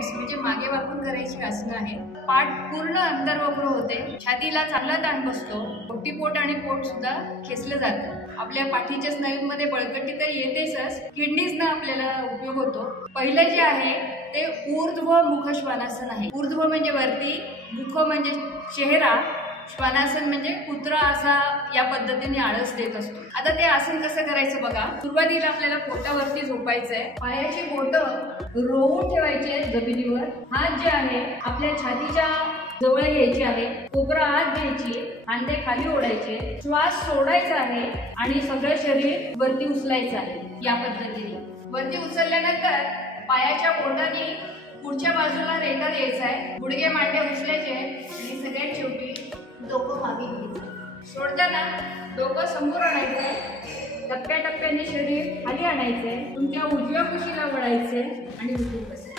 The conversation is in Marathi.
बेंड्स म्हणजे मागे वाकून करायची आसनं आहे। पाठ पूर्ण अंतर्वक्र होते, छातीला चांगला ताण बसतो, पोट आणि पोट सुद्धा खेचलं जातं। आपल्या पाठीच्या स्नायूंमध्ये बळकटी तर येतेच, किडनीजना आपल्याला उपयोग होतो। पहिलं जे आहे ते ऊर्ध्व मुख श्वानासन आहे। ऊर्ध्व म्हणजे वरती, मुख म्हणजे चेहरा, श्वानासन म्हणजे कुत्रा असा या पद्धतीने आळस देत असतो। आता ते आसन कसं करायचं बघा। सुरुवातीला आपल्याला पोटावरती झोपायचं आहे, पायाची बोटं रोवून ठेवायची आहेत जमिनीवर, हात जे आहे आपल्या छातीच्या जवळ घ्यायचे आहे, कोपरा आत घ्यायची, खांदे खाली ओढायचे, श्वास सोडायचा आहे आणि सगळं शरीर वरती उचलायचं आहे। या पद्धतीने वरती उचलल्यानंतर पायाच्या बोटांनी पुढच्या बाजूला रेटा द्यायचा आहे, गुडघे मांडे उचलायचे आणि सगळ्यात शेवटी डोकं मागे घ्यायचं। सोडताना डोकं समोर आणायचंय, टप्प्याटप्प्याने शरीर खाली आणायचंय, तुमच्या उजव्या कुशीला वळायचंय आणि उठून बसायचं।